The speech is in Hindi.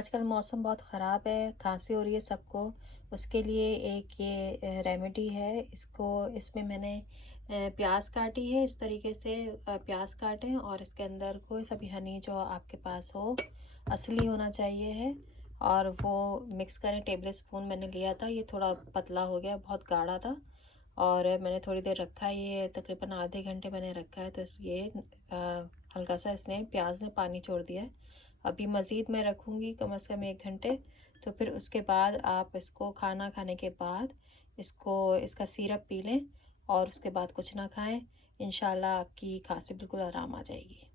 आजकल मौसम बहुत ख़राब है, खांसी हो रही है सबको। उसके लिए एक ये रेमेडी है। इसमें मैंने प्याज काटी है इस तरीके से। प्याज काटें और इसके अंदर कोई सा भी हनी जो आपके पास हो, असली होना चाहिए है, और वो मिक्स करें। टेबल स्पून मैंने लिया था, ये थोड़ा पतला हो गया, बहुत गाढ़ा था, और मैंने थोड़ी देर रखा है। ये तकरीबन आधे घंटे मैंने रखा है, तो ये हल्का सा इसने प्याज ने पानी छोड़ दिया है। अभी मज़ीद मैं रखूँगी कम से कम 1 घंटे। तो फिर उसके बाद आप इसको खाना खाने के बाद इसका सिरप पी लें, और उसके बाद कुछ ना खाएं। इंशाल्लाह आपकी खांसी बिल्कुल आराम आ जाएगी।